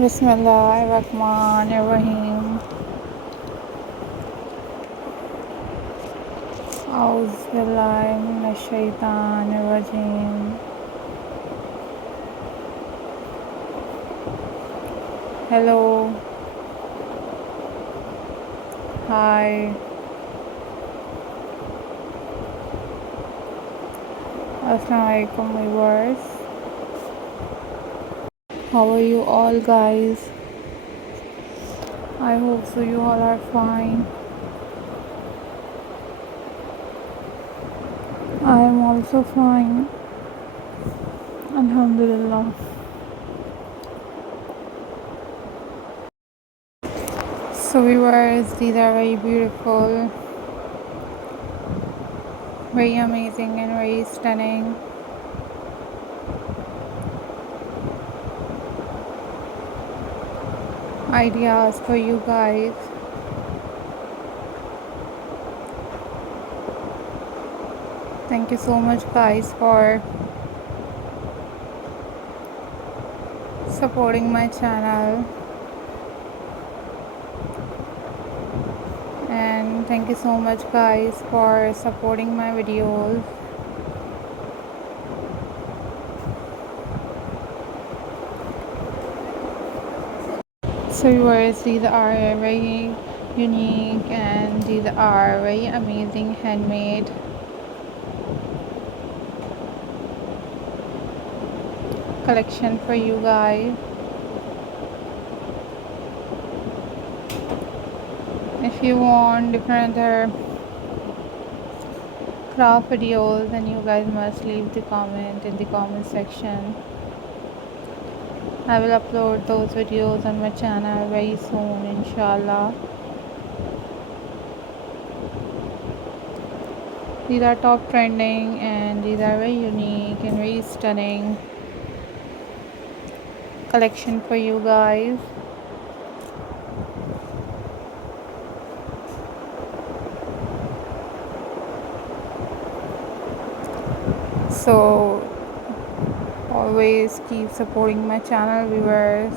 Bismillahirrahmanirrahim. Auzubillahi minash-shaytanir-rajim. Hello. Hi. Assalamualaikum viewers. How are you all guys? I hope so you all are fine. I am also fine. Alhamdulillah. So viewers, these are very beautiful, very amazing and very stunning ideas for you guys. Thank you so much guys for supporting my channel, and thank you so much guys for supporting my videos. So viewers, these are very unique and these are very amazing handmade collection for you guys. If you want different other craft videos, then you guys must leave the comment in the comment section. I will upload those videos on my channel very soon, inshallah. These are top trending and these are very unique and very stunning collection for you guys. So always keep supporting my channel, viewers.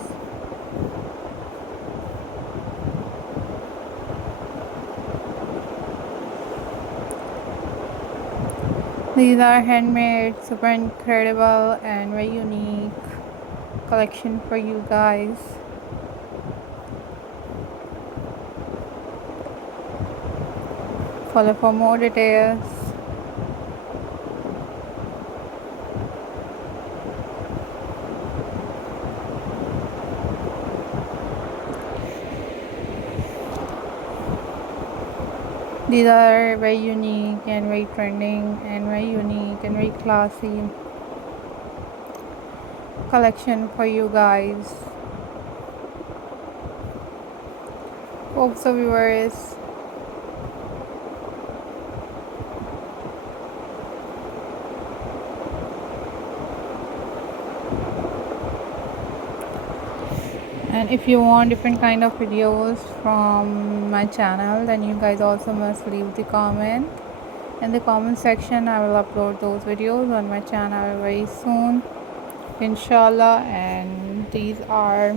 These are handmade, super incredible and very unique collection for you guys. Follow for more details. These are very unique and very trending and very unique and very classy collection for you guys. Hope so viewers. And if you want different kind of videos from my channel, then you guys also must leave the comment in the comment section. I will upload those videos on my channel very soon, inshallah. And these are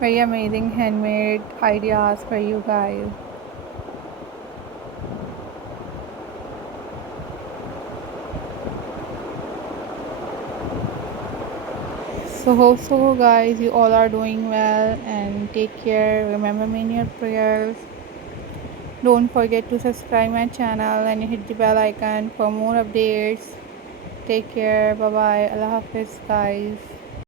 very amazing handmade ideas for you guys. So hope so guys you all are doing well, and take care. Remember me in your prayers. Don't forget to subscribe my channel and hit the bell icon for more updates. Take care. Bye bye. Allah Hafiz guys.